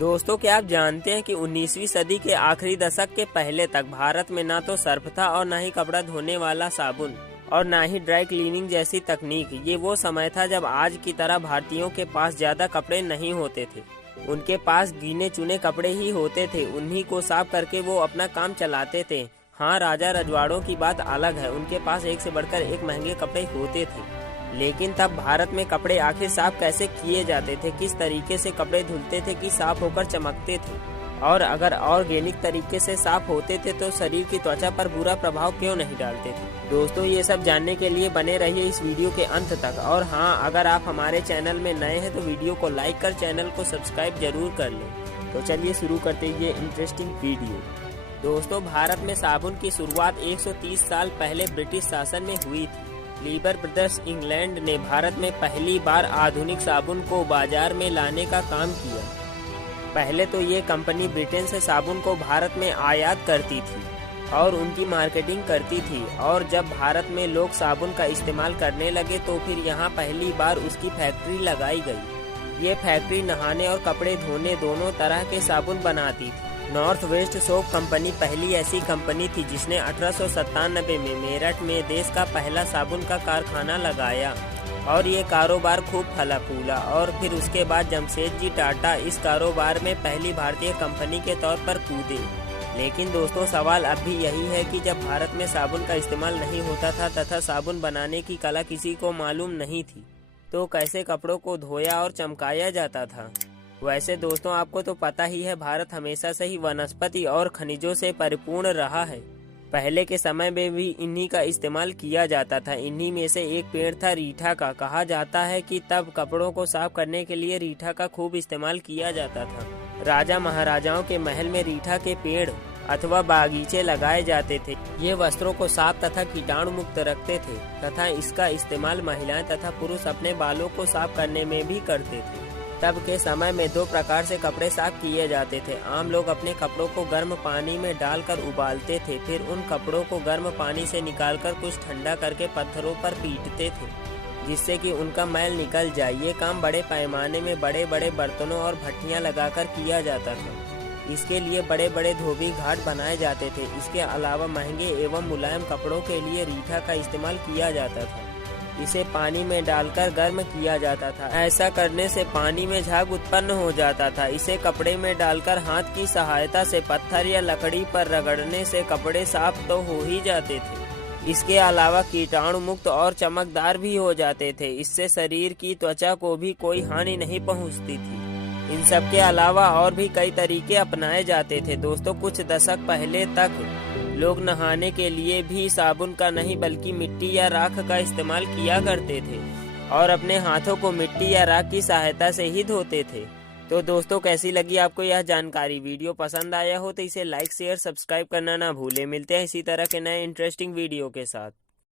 दोस्तों, क्या आप जानते हैं कि 19वीं सदी के आखिरी दशक के पहले तक भारत में ना तो सर्फ था और ना ही कपड़ा धोने वाला साबुन और ना ही ड्राई क्लीनिंग जैसी तकनीक। ये वो समय था जब आज की तरह भारतीयों के पास ज्यादा कपड़े नहीं होते थे। उनके पास गिने चुने कपड़े ही होते थे। उन्हीं को साफ करके वो अपना काम चलाते थे। हाँ, राजा रजवाड़ों की बात अलग है, उनके पास एक से बढ़कर एक महंगे कपड़े होते थे। लेकिन तब भारत में कपड़े आखिर साफ कैसे किए जाते थे, किस तरीके से कपड़े धुलते थे कि साफ होकर चमकते थे, और अगर ऑर्गेनिक तरीके से साफ होते थे तो शरीर की त्वचा पर बुरा प्रभाव क्यों नहीं डालते थे। दोस्तों, ये सब जानने के लिए बने रहिए इस वीडियो के अंत तक। और हाँ, अगर आप हमारे चैनल में नए हैं तो वीडियो को लाइक कर चैनल को सब्सक्राइब जरूर कर लें। तो चलिए शुरू करते हैं ये इंटरेस्टिंग वीडियो। दोस्तों, भारत में साबुन की शुरुआत 130 साल पहले ब्रिटिश शासन में हुई थी। लीवर ब्रदर्स इंग्लैंड ने भारत में पहली बार आधुनिक साबुन को बाजार में लाने का काम किया। पहले तो ये कंपनी ब्रिटेन से साबुन को भारत में आयात करती थी और उनकी मार्केटिंग करती थी, और जब भारत में लोग साबुन का इस्तेमाल करने लगे तो फिर यहाँ पहली बार उसकी फैक्ट्री लगाई गई। ये फैक्ट्री नहाने और कपड़े धोने दोनों तरह के साबुन बनाती थी। नॉर्थ वेस्ट सोप कंपनी पहली ऐसी कंपनी थी जिसने 1897 में मेरठ में देश का पहला साबुन का कारखाना लगाया, और ये कारोबार खूब फला फूला। और फिर उसके बाद जमशेदजी टाटा इस कारोबार में पहली भारतीय कंपनी के तौर पर कूदे। लेकिन दोस्तों, सवाल अब भी यही है कि जब भारत में साबुन का इस्तेमाल नहीं होता था तथा साबुन बनाने की कला किसी को मालूम नहीं थी, तो कैसे कपड़ों को धोया और चमकाया जाता था। वैसे दोस्तों, आपको तो पता ही है, भारत हमेशा से ही वनस्पति और खनिजों से परिपूर्ण रहा है। पहले के समय में भी इन्हीं का इस्तेमाल किया जाता था। इन्हीं में से एक पेड़ था रीठा का। कहा जाता है कि तब कपड़ों को साफ करने के लिए रीठा का खूब इस्तेमाल किया जाता था। राजा महाराजाओं के महल में रीठा के पेड़ अथवा बागीचे लगाए जाते थे। ये वस्त्रों को साफ तथा कीटाणु मुक्त रखते थे तथा इसका इस्तेमाल महिलाएं तथा पुरुष अपने बालों को साफ करने में भी करते थे। तब के समय में दो प्रकार से कपड़े साफ किए जाते थे। आम लोग अपने कपड़ों को गर्म पानी में डालकर उबालते थे, फिर उन कपड़ों को गर्म पानी से निकालकर कुछ ठंडा करके पत्थरों पर पीटते थे जिससे कि उनका मैल निकल जाए। ये काम बड़े पैमाने में बड़े बड़े बर्तनों और भट्टियां लगाकर किया जाता था। इसके लिए बड़े बड़े धोबी घाट बनाए जाते थे। इसके अलावा महंगे एवं मुलायम कपड़ों के लिए रीठा का इस्तेमाल किया जाता था। इसे पानी में डालकर गर्म किया जाता था। ऐसा करने से पानी में झाग उत्पन्न हो जाता था। इसे कपड़े में डालकर हाथ की सहायता से पत्थर या लकड़ी पर रगड़ने से कपड़े साफ तो हो ही जाते थे। इसके अलावा कीटाणु मुक्त और चमकदार भी हो जाते थे। इससे शरीर की त्वचा को भी कोई हानि नहीं पहुंचती थी। इन सब के अलावा और भी कई तरीके अपनाए जाते थे। दोस्तों, कुछ दशक पहले तक लोग नहाने के लिए भी साबुन का नहीं बल्कि मिट्टी या राख का इस्तेमाल किया करते थे और अपने हाथों को मिट्टी या राख की सहायता से ही धोते थे। तो दोस्तों, कैसी लगी आपको यह जानकारी? वीडियो पसंद आया हो तो इसे लाइक शेयर सब्सक्राइब करना ना भूलें। मिलते हैं इसी तरह के नए इंटरेस्टिंग वीडियो के साथ।